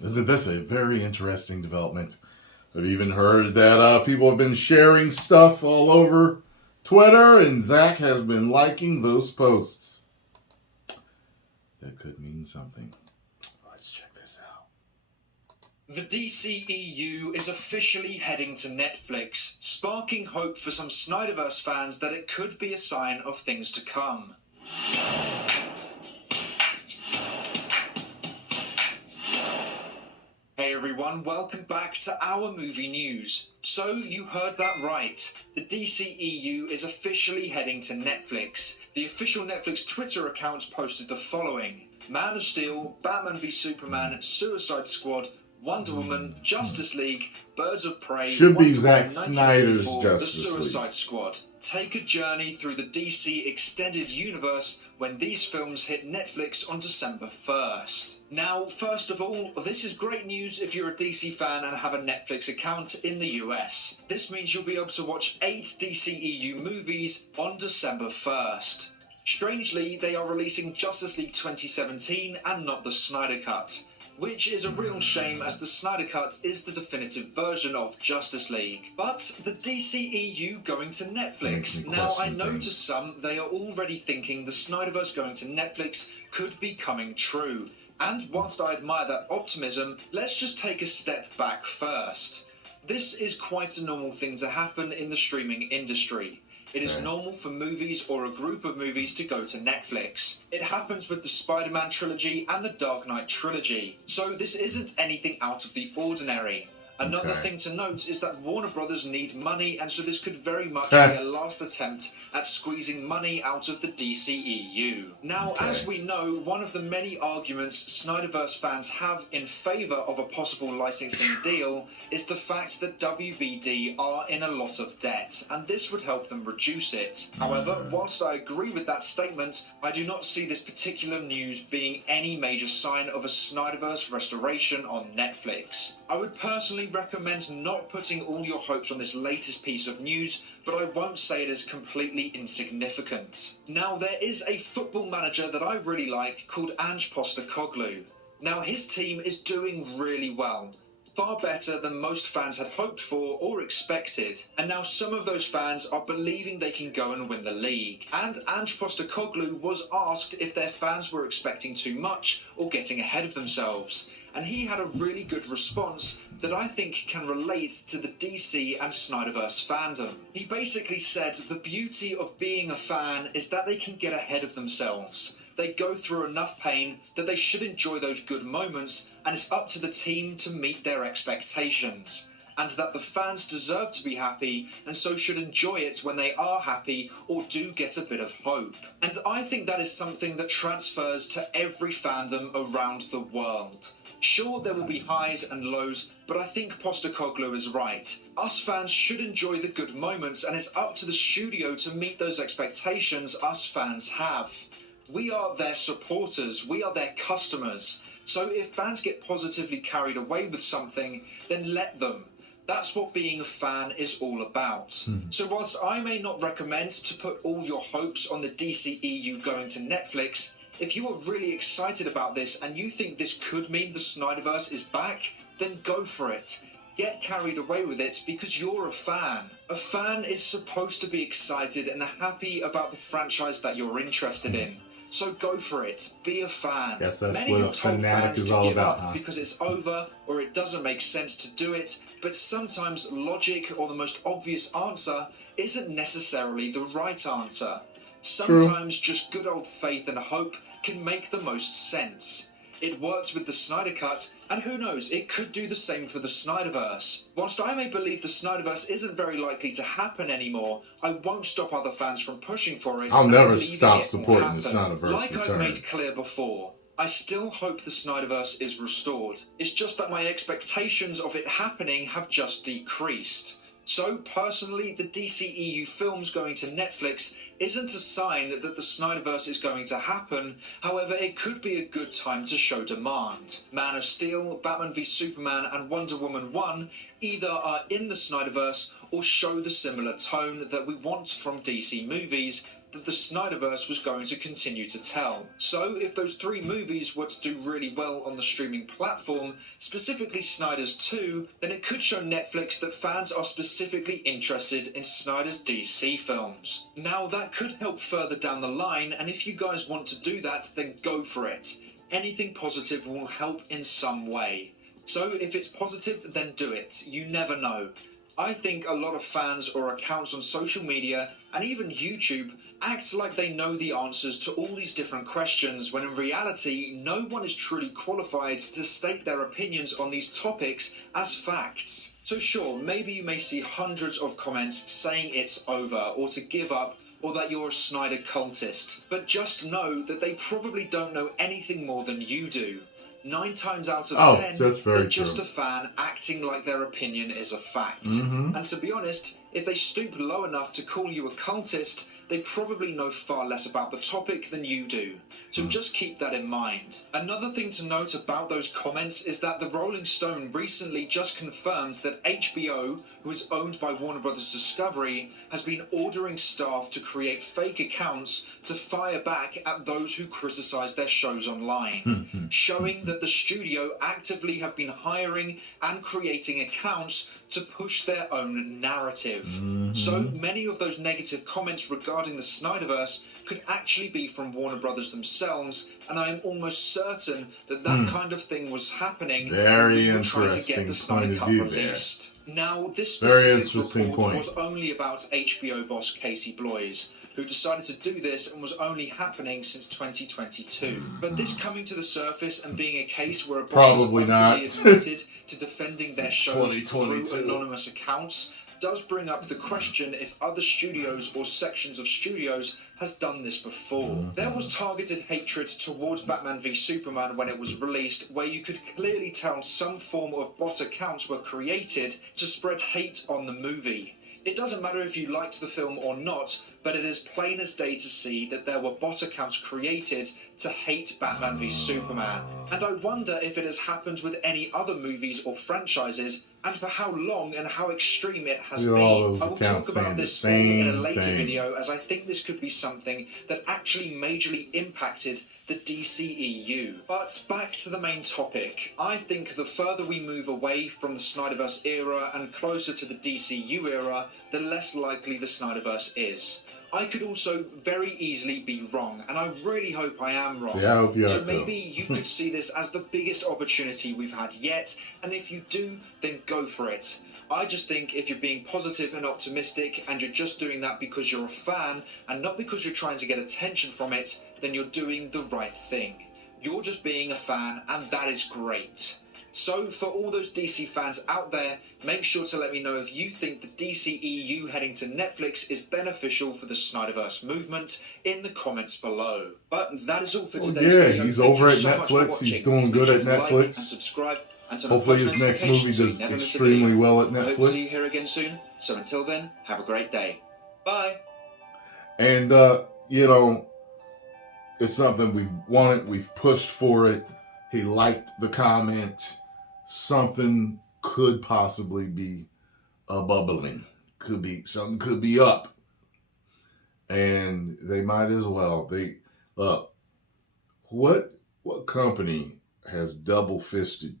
Isn't this a very interesting development? I've even heard that people have been sharing stuff all over Twitter, and Zach has been liking those posts. That could mean something. Let's check this out. The DCEU is officially heading to Netflix, sparking hope for some Snyderverse fans that it could be a sign of things to come. Hey everyone, welcome back to our movie news. So you heard that right. The DCEU is officially heading to Netflix. The official Netflix Twitter account posted the following: Man of Steel, Batman v Superman, Suicide Squad, Wonder Woman, Justice League, Birds of Prey, Should be Wonder Zack Woman Snyder's 1984, Justice The League. Suicide Squad. Take a journey through the DC Extended Universe when these films hit Netflix on December 1st. Now, first of all, this is great news if you're a DC fan and have a Netflix account in the US. This means you'll be able to watch 8 DCEU movies on December 1st. Strangely, they are releasing Justice League 2017 and not the Snyder Cut, which is a real shame as the Snyder Cut is the definitive version of Justice League. But the DCEU going to Netflix. Now, I know to some, they are already thinking the Snyderverse going to Netflix could be coming true. And whilst I admire that optimism, let's just take a step back first. This is quite a normal thing to happen in the streaming industry. It is normal for movies or a group of movies to go to Netflix. It happens with the Spider-Man trilogy and the Dark Knight trilogy, so this isn't anything out of the ordinary. Another thing to note is that Warner Brothers need money, and so this could very much be a last attempt at squeezing money out of the DCEU. Now, as we know, one of the many arguments Snyderverse fans have in favour of a possible licensing deal is the fact that WBD are in a lot of debt, and this would help them reduce it. However, whilst I agree with that statement, I do not see this particular news being any major sign of a Snyderverse restoration on Netflix. I would personally recommend not putting all your hopes on this latest piece of news, but I won't say it is completely insignificant. Now, there is a football manager that I really like called Ange Postecoglou. Now, his team is doing really well, far better than most fans had hoped for or expected. And now some of those fans are believing they can go and win the league. And Ange Postecoglou was asked if their fans were expecting too much or getting ahead of themselves. And he had a really good response that I think can relate to the DC and Snyderverse fandom. He basically said the beauty of being a fan is that they can get ahead of themselves. They go through enough pain that they should enjoy those good moments, and it's up to the team to meet their expectations. And that the fans deserve to be happy, and so should enjoy it when they are happy or do get a bit of hope. And I think that is something that transfers to every fandom around the world. Sure, there will be highs and lows, but I think Postecoglou is right. Us fans should enjoy the good moments, and it's up to the studio to meet those expectations us fans have. We are their supporters, we are their customers. So if fans get positively carried away with something, then let them. That's what being a fan is all about. So whilst I may not recommend to put all your hopes on the DCEU going to Netflix, if you are really excited about this and you think this could mean the Snyderverse is back, then go for it. Get carried away with it because you're a fan. A fan is supposed to be excited and happy about the franchise that you're interested in. So go for it. Be a fan. Guess that's Many what a have told fanatic fans is to all give about, up because it's over or it doesn't make sense to do it, but sometimes logic or the most obvious answer isn't necessarily the right answer. Sometimes just good old faith and hope can make the most sense. It worked with the Snyder Cut, and who knows, it could do the same for the Snyderverse. Whilst I may believe the Snyderverse isn't very likely to happen anymore, I won't stop other fans from pushing for it. I'll never believing stop it will supporting the happen. Snyderverse Like return. I've made clear before, I still hope the Snyderverse is restored. It's just that my expectations of it happening have just decreased. So personally, the DCEU films going to Netflix isn't a sign that the Snyderverse is going to happen. However, it could be a good time to show demand. Man of Steel, Batman v Superman and Wonder Woman 1 either are in the Snyderverse or show the similar tone that we want from DC movies, that the Snyderverse was going to continue to tell. So if those 3 movies were to do really well on the streaming platform, specifically Snyder's 2, then it could show Netflix that fans are specifically interested in Snyder's DC films. Now that could help further down the line, and if you guys want to do that, then go for it. Anything positive will help in some way. So if it's positive, then do it. You never know. I think a lot of fans or accounts on social media and even YouTube act like they know the answers to all these different questions, when in reality no one is truly qualified to state their opinions on these topics as facts. So sure, maybe you may see hundreds of comments saying it's over or to give up or that you're a Snyder cultist, but just know that they probably don't know anything more than you do. 9 times out of 10, they're just a fan acting like their opinion is a fact. And to be honest, if they stoop low enough to call you a cultist, they probably know far less about the topic than you do. So just keep that in mind. Another thing to note about those comments is that the Rolling Stone recently just confirmed that HBO, who is owned by Warner Bros. Discovery, has been ordering staff to create fake accounts to fire back at those who criticize their shows online, showing that the studio actively have been hiring and creating accounts to push their own narrative. So many of those negative comments regarding the Snyderverse could actually be from Warner Brothers themselves, and I am almost certain that that kind of thing was happening when we were trying to get the Snyder Cut released. Now, this specific report was only about HBO boss Casey Bloys, who decided to do this and was only happening since 2022. But this coming to the surface and being a case where a boss is openly admitted to defending their shows through anonymous accounts does bring up the question if other studios or sections of studios has done this before. There was targeted hatred towards Batman v Superman when it was released, where you could clearly tell some form of bot accounts were created to spread hate on the movie. It doesn't matter if you liked the film or not, but it is plain as day to see that there were bot accounts created to hate Batman v Superman. And I wonder if it has happened with any other movies or franchises, and for how long and how extreme it has been. I will talk about this all in a later video, as I think this could be something that actually majorly impacted the DCEU. But back to the main topic. I think the further we move away from the Snyderverse era and closer to the DCU era, the less likely the Snyderverse is. I could also very easily be wrong, and I really hope I am wrong. Yeah, I hope you are. So maybe you could see this as the biggest opportunity we've had yet, and if you do, then go for it. I just think if you're being positive and optimistic and you're just doing that because you're a fan and not because you're trying to get attention from it, then you're doing the right thing. You're just being a fan, and that is great. So for all those DC fans out there, make sure to let me know if you think the DCEU heading to Netflix is beneficial for the Snyderverse movement in the comments below. But that is all for today's video. He's over at Netflix. He's doing good at Netflix. And subscribe. And hopefully his next movie does extremely well at Netflix. I hope to see you here again soon. So until then, have a great day. Bye. And, it's something we've wanted. We've pushed for it. He liked the comment. Something could possibly be bubbling. Something could be up. And they might as well. What company has double fisted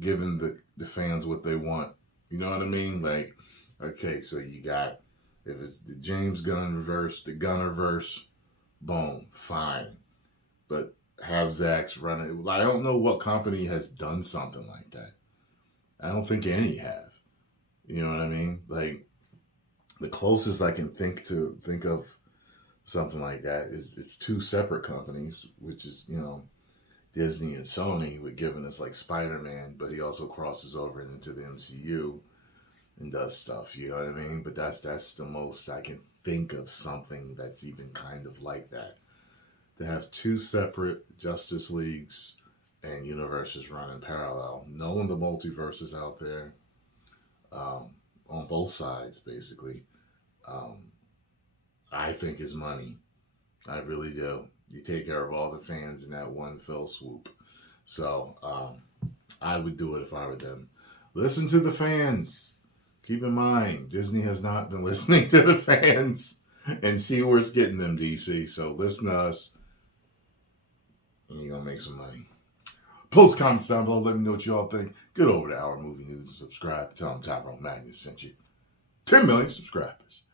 giving the fans what they want? You know what I mean? Like, okay, so you got, if it's the James Gunn verse, the Gunnerverse, boom, fine. But have Zach's run it. I don't know what company has done something like that. I don't think any have. You know what I mean? Like, the closest I can think of something like that is it's 2 separate companies, which is, Disney and Sony, with giving us like Spider-Man, but he also crosses over into the MCU and does stuff. You know what I mean? But that's the most I can think of something that's even kind of like that. To have 2 separate Justice Leagues and universes running parallel, knowing the multiverse is out there, on both sides, basically, I think is money. I really do. You take care of all the fans in that one fell swoop. So, I would do it if I were them. Listen to the fans. Keep in mind, Disney has not been listening to the fans. and see where it's getting them, DC. So listen to us, and you're going to make some money. Post comments down below. Let me know what you all think. Get over to Our Movie News and subscribe. Tell them Tyrone Magnus sent you. 10 million subscribers.